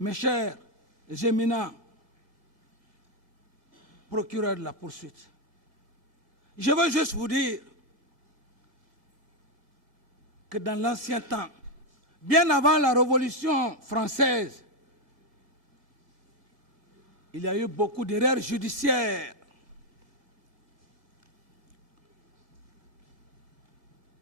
Mes chers éminents procureurs de la poursuite, je veux juste vous dire que dans l'ancien temps, bien avant la Révolution française, il y a eu beaucoup d'erreurs judiciaires.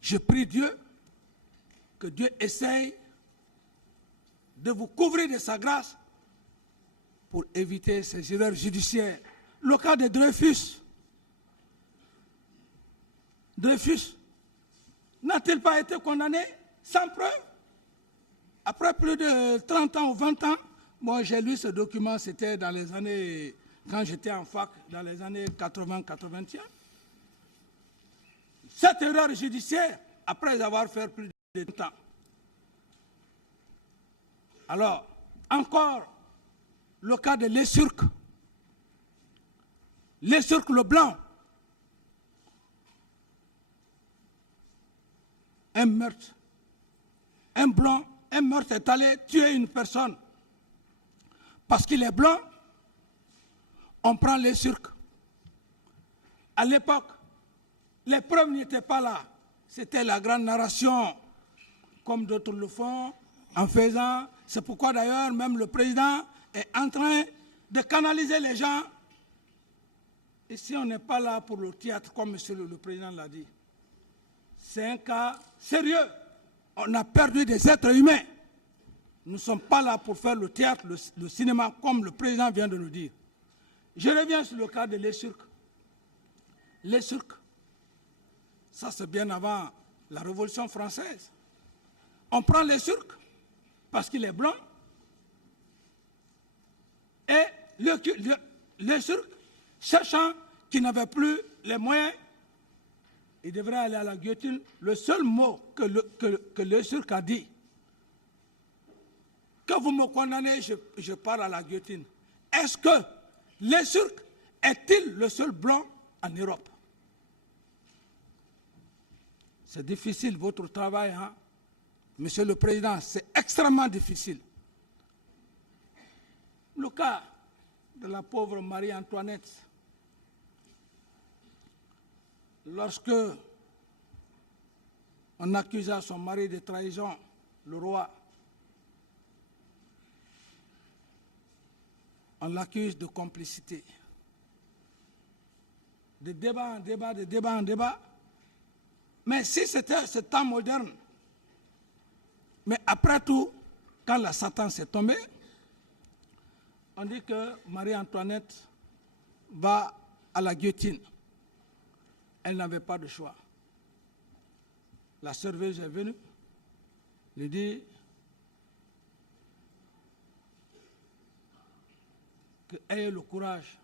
Je prie Dieu, que Dieu essaye de vous couvrir de sa grâce pour éviter ces erreurs judiciaires. Le cas de Dreyfus. Dreyfus n'a-t-il pas été condamné sans preuve? Après plus de 30 ans ou 20 ans, moi j'ai lu ce document, c'était dans les années, quand j'étais en fac, dans les années 80-81. Cette erreur judiciaire, après avoir fait plus de temps. Alors, encore, le cas de Lesurque. Lesurque le Blanc. Un meurtre. Un blanc, un meurtre est allé tuer une personne. Parce qu'il est blanc, on prend Lesurque. À l'époque, les preuves n'étaient pas là. C'était la grande narration, comme d'autres le font, en faisant. C'est pourquoi d'ailleurs, même le président est en train de canaliser les gens. Ici, on n'est pas là pour le théâtre, comme monsieur le président l'a dit. C'est un cas sérieux. On a perdu des êtres humains. Nous ne sommes pas là pour faire le théâtre, le cinéma, comme le président vient de le dire. Je reviens sur le cas de Lesurque. Lesurque, ça c'est bien avant la Révolution française. On prend Lesurque parce qu'il est blanc et Lesurque, sachant qu'il n'avait plus les moyens, il devrait aller à la guillotine. Le seul mot que Lesurque a dit, que vous me condamnez, je pars à la guillotine. Est-ce que Lesurque est-il le seul blanc en Europe? C'est difficile votre travail, hein? Monsieur le Président, c'est extrêmement difficile. Le cas de la pauvre Marie-Antoinette, lorsque on accusa son mari de trahison, le roi, on l'accuse de complicité. De débat en débat, de débat en débat. Mais si c'était ce temps moderne, mais après tout, quand la Satan s'est tombée, on dit que Marie-Antoinette va à la guillotine. Elle n'avait pas de choix. La serveuse est venue, lui dit que ayez le courage,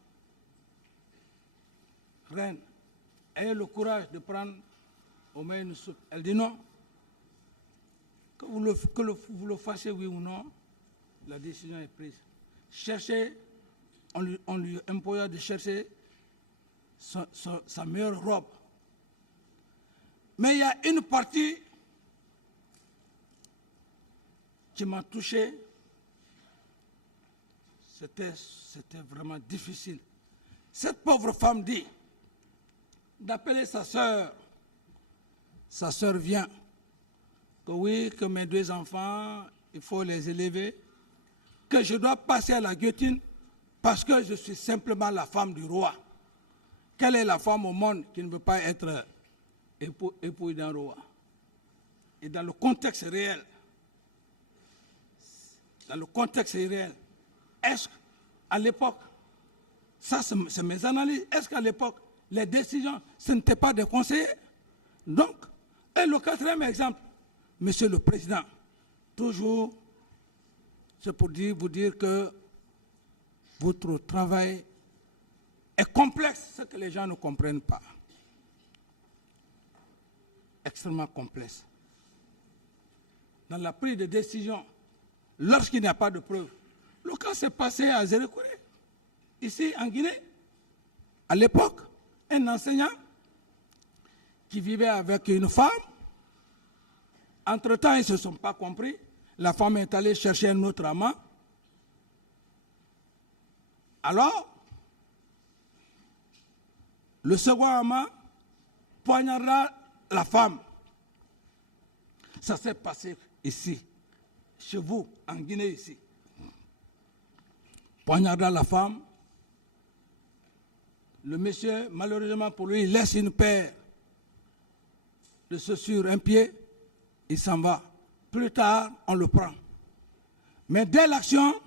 reine, ayez le courage de prendre au moins une soupe. Elle dit non. Que vous le fassiez, oui ou non, la décision est prise. Cherchez, on lui imposa de chercher sa meilleure robe. Mais il y a une partie qui m'a touché. C'était vraiment difficile. Cette pauvre femme dit d'appeler sa sœur. Sa sœur vient. Que oui, que mes deux enfants, il faut les élever. Que je dois passer à la guillotine parce que je suis simplement la femme du roi. Quelle est la femme au monde qui ne veut pas être épouse d'un roi? Et dans le contexte réel, est-ce qu'à l'époque, ça c'est mes analyses, est-ce qu'à l'époque, les décisions, ce n'étaient pas des conseillers? Donc, et le quatrième exemple, Monsieur le Président, toujours, c'est pour vous dire que votre travail est complexe, ce que les gens ne comprennent pas. Extrêmement complexe. Dans la prise de décision, lorsqu'il n'y a pas de preuve, le cas s'est passé à Zérékouré, ici en Guinée. À l'époque, un enseignant qui vivait avec une femme. Entre-temps, ils ne se sont pas compris. La femme est allée chercher un autre amant. Alors, le second amant poignarda la femme. Ça s'est passé ici, chez vous, en Guinée, ici. Poignarda la femme. Le monsieur, malheureusement pour lui, laisse une paire de chaussures, un pied, il s'en va. Plus tard, on le prend. Mais dès l'action,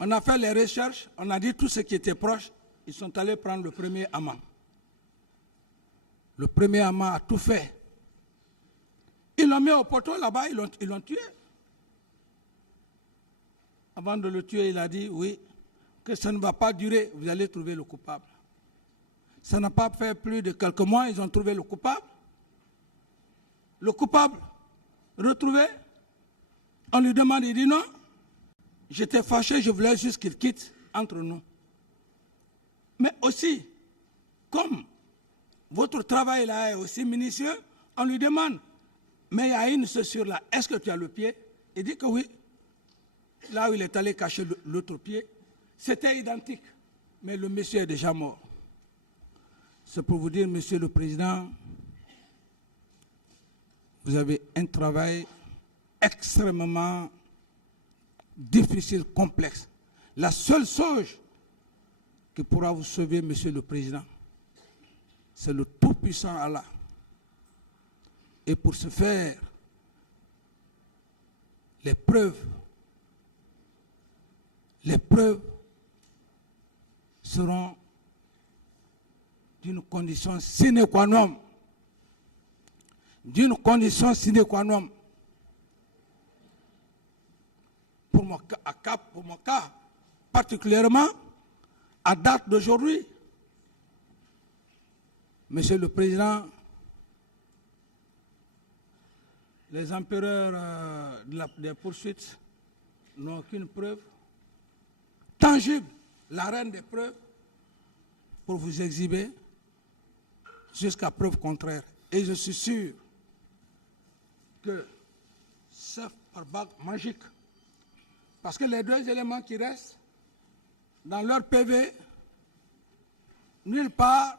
on a fait les recherches, on a dit tout ce qui était proche, ils sont allés prendre le premier amant. Le premier amant a tout fait. Ils l'ont mis au poteau là-bas, ils l'ont tué. Avant de le tuer, il a dit, oui, que ça ne va pas durer, vous allez trouver le coupable. Ça n'a pas fait plus de quelques mois, ils ont trouvé le coupable. Le coupable, retrouvé, on lui demande, il dit non, j'étais fâché, je voulais juste qu'il quitte entre nous. Mais aussi, comme votre travail là est aussi minutieux, on lui demande, mais il y a une chaussure là, est-ce que tu as le pied? Il dit que oui. Là où il est allé cacher l'autre pied, c'était identique, mais le monsieur est déjà mort. C'est pour vous dire, Monsieur le Président, vous avez un travail extrêmement difficile, complexe. La seule chose qui pourra vous sauver, Monsieur le Président, c'est le Tout-Puissant Allah. Et pour ce faire, les preuves seront d'une condition sine qua non. D'une condition sine qua non. Pour mon cas, particulièrement, à date d'aujourd'hui, Monsieur le Président, les empereurs des poursuites n'ont aucune preuve tangible, la reine des preuves, pour vous exhiber jusqu'à preuve contraire. Et je suis sûr que, sauf par bague magique, parce que les deux éléments qui restent, dans leur PV, nulle part,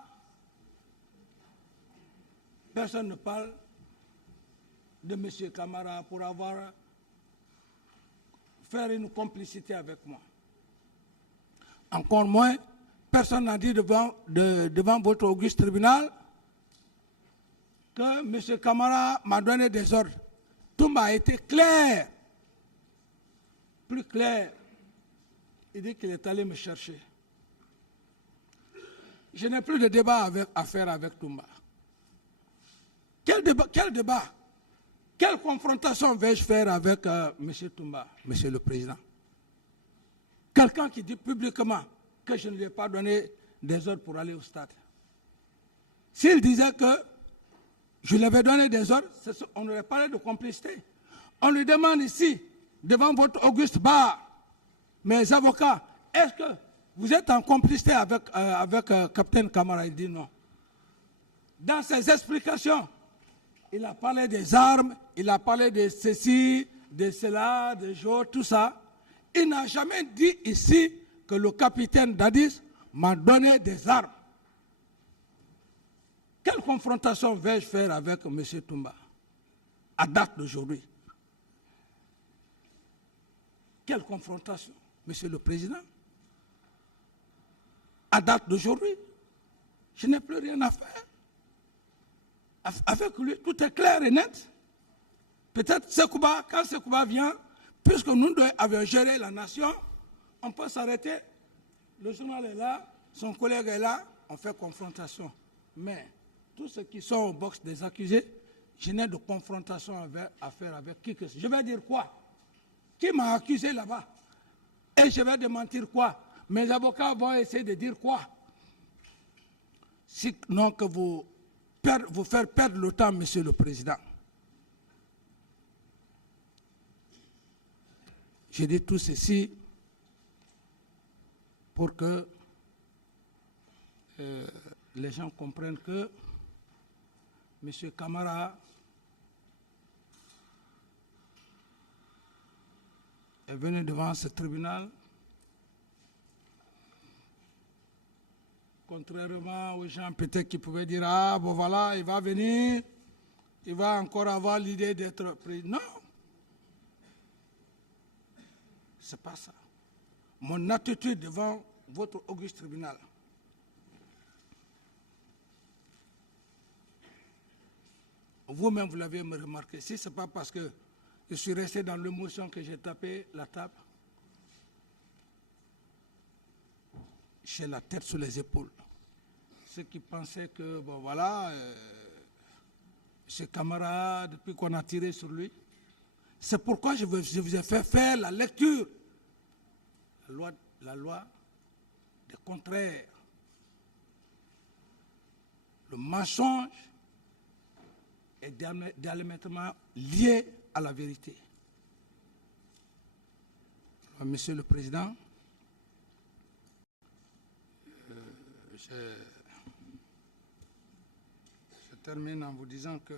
personne ne parle de M. Camara pour faire une complicité avec moi. Encore moins, personne n'a dit devant votre auguste tribunal que M. Camara m'a donné des ordres. Tout m'a été clair, plus clair. Il dit qu'il est allé me chercher. Je n'ai plus de débat à faire avec Toumba. Quel débat? Quelle confrontation vais-je faire avec M. Toumba, M. le Président? Quelqu'un qui dit publiquement que je ne lui ai pas donné des ordres pour aller au stade. S'il disait que je lui avais donné des ordres, on aurait parlé de complicité. On lui demande ici, devant votre auguste bar, mes avocats, est-ce que vous êtes en complicité avec Capitaine Camara? Il dit non. Dans ses explications, il a parlé des armes, il a parlé de ceci, de cela, de jour, tout ça. Il n'a jamais dit ici que le capitaine Dadis m'a donné des armes. Quelle confrontation vais-je faire avec M. Toumba à date d'aujourd'hui? Quelle confrontation, Monsieur le Président? À date d'aujourd'hui, je n'ai plus rien à faire. Avec lui, tout est clair et net. Peut-être Sekouba, quand Sekouba vient, puisque nous avions géré la nation, on peut s'arrêter. Le journal est là, son collègue est là, on fait confrontation. Mais tous ceux qui sont au box des accusés, je n'ai de confrontation à faire avec qui que ce soit. Je vais dire quoi? Qui m'a accusé là-bas? Et je vais démentir quoi? Mes avocats vont essayer de dire quoi? Sinon que vous faire perdre le temps, Monsieur le Président. Je dis tout ceci pour que les gens comprennent que M. Camara est venu devant ce tribunal contrairement aux gens peut-être qui pouvaient dire, ah bon voilà, il va venir, il va encore avoir l'idée d'être président. Non, c'est pas ça. Mon attitude devant votre auguste tribunal, vous-même vous l'avez remarqué, si ce n'est pas parce que je suis resté dans l'émotion que j'ai tapé la table, j'ai la tête sur les épaules. Ceux qui pensaient que, bon voilà, ce camarade, depuis qu'on a tiré sur lui, c'est pourquoi je vous ai fait faire la lecture. La loi des contraires. Le mensonge est diamétralement lié à la vérité. Alors, Monsieur le Président, je termine en vous disant que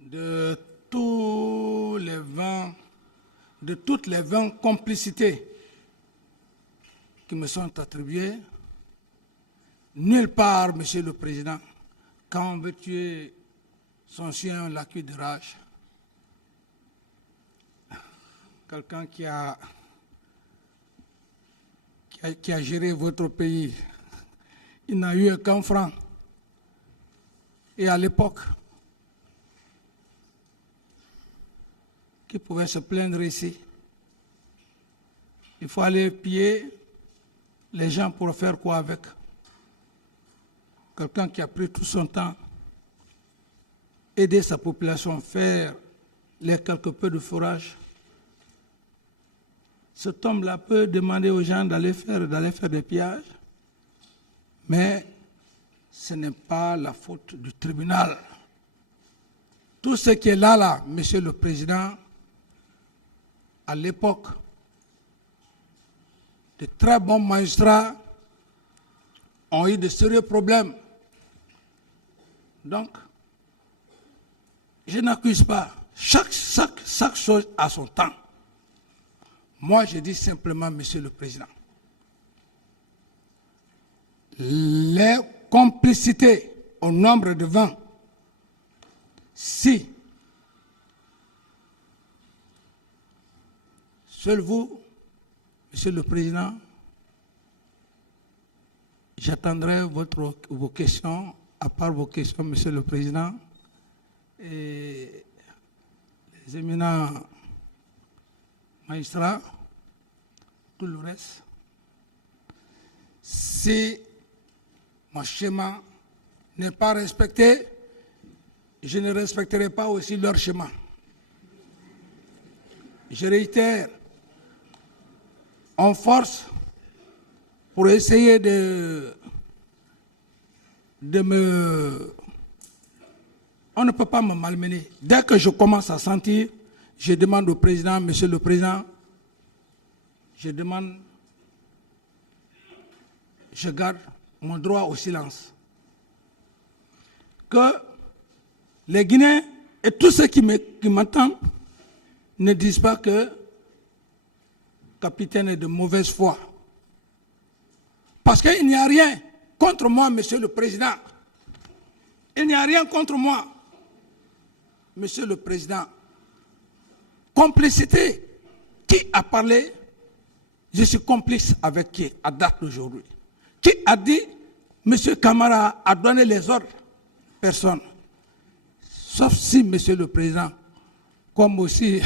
de toutes les 20 complicités qui me sont attribuées, nulle part, Monsieur le Président, quand on veut tuer son chien, on l'accuse de rage. Quelqu'un qui a géré votre pays, il n'a eu qu'un franc. Et à l'époque, qui pouvait se plaindre ici? Il faut aller piller les gens pour faire quoi avec? Quelqu'un qui a pris tout son temps, aider sa population, faire les quelque peu de forage. Cet homme-là peut demander aux gens d'aller faire des pillages, mais ce n'est pas la faute du tribunal. Tout ce qui est là, Monsieur le Président, à l'époque, de très bons magistrats ont eu de sérieux problèmes. Donc, je n'accuse pas. Chaque chose a son temps. Moi, je dis simplement, Monsieur le Président, les complicités au nombre de 20, si seul vous, Monsieur le Président, j'attendrai vos questions, à part vos questions, Monsieur le Président, et les éminents magistrats, tout le reste. Si mon schéma n'est pas respecté, je ne respecterai pas aussi leur schéma. Je réitère, on force pour essayer de me... On ne peut pas me malmener. Dès que je commence à sentir, je demande au président, Monsieur le Président, je garde mon droit au silence. Que les Guinéens et tous ceux qui m'entendent ne disent pas que le capitaine est de mauvaise foi. Parce qu'il n'y a rien contre moi, Monsieur le Président. Il n'y a rien contre moi, Monsieur le Président. Complicité. Qui a parlé? Je suis complice avec qui à date d'aujourd'hui? Qui a dit Monsieur Camara a donné les ordres? Personne. Sauf si Monsieur le Président, comme aussi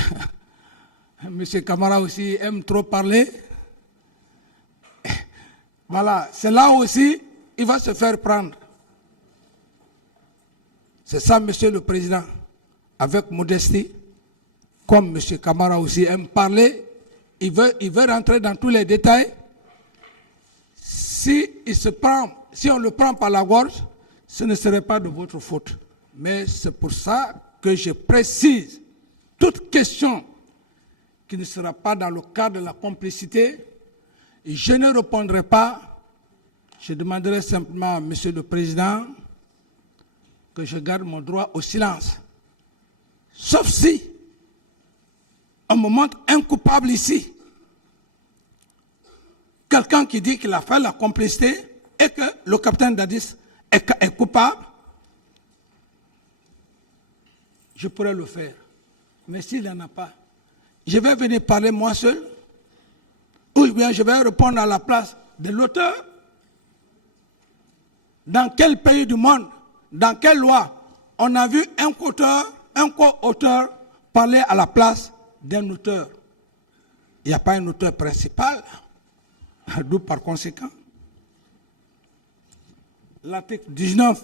Monsieur Camara aussi aime trop parler, voilà, c'est là aussi il va se faire prendre. C'est ça, Monsieur le Président, avec modestie, comme M. Camara aussi aime parler, il veut rentrer dans tous les détails. Si on le prend par la gorge, ce ne serait pas de votre faute. Mais c'est pour ça que je précise, toute question qui ne sera pas dans le cadre de la complicité, je ne répondrai pas. Je demanderai simplement à M. le Président que je garde mon droit au silence. Sauf si on me montre un coupable ici, que quelqu'un qui dit qu'il a fait la complicité et que le capitaine Dadis est coupable, je pourrais le faire. Mais s'il n'en a pas, je vais venir parler moi seul, ou bien je vais répondre à la place de l'auteur. Dans quel pays du monde, dans quelle loi, on a vu un co-auteur parler à la place d'un auteur? Il n'y a pas un auteur principal, d'où par conséquent, l'article 19-20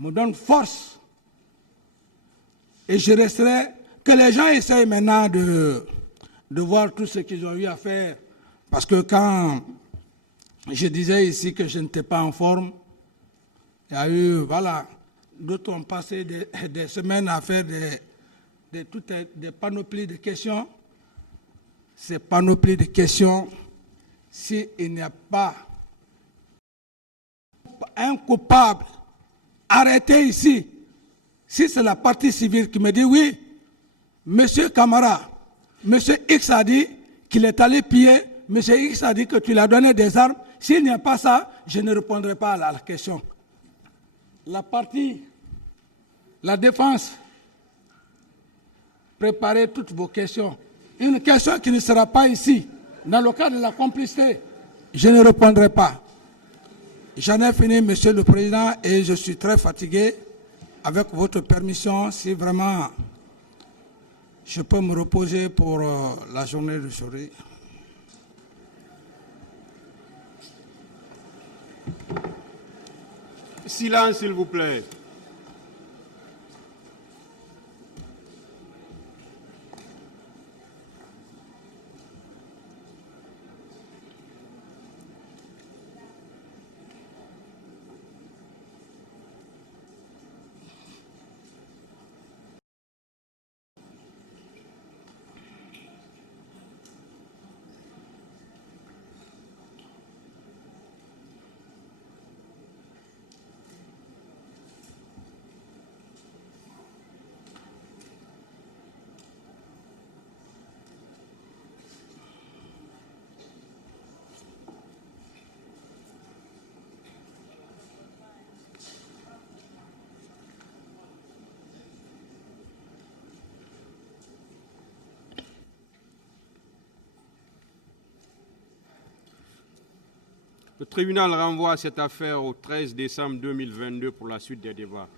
me donne force. Et je resterai, que les gens essayent maintenant de voir tout ce qu'ils ont eu à faire. Parce que quand je disais ici que je n'étais pas en forme, il y a eu, voilà, d'autres ont passé des semaines à faire des panoplies de questions. Ces panoplies de questions, s'il n'y a pas un coupable arrêté ici, si c'est la partie civile qui me dit oui, monsieur Camara, monsieur X a dit qu'il est allé piller, monsieur X a dit que tu lui as donné des armes, s'il n'y a pas ça, je ne répondrai pas à la question. La défense, préparez toutes vos questions. Une question qui ne sera pas ici, dans le cadre de la complicité, je ne répondrai pas. J'en ai fini, Monsieur le Président, et je suis très fatigué. Avec votre permission, si vraiment je peux me reposer pour la journée d'aujourd'hui. Silence, s'il vous plaît. Le tribunal renvoie cette affaire au 13 décembre 2022 pour la suite des débats.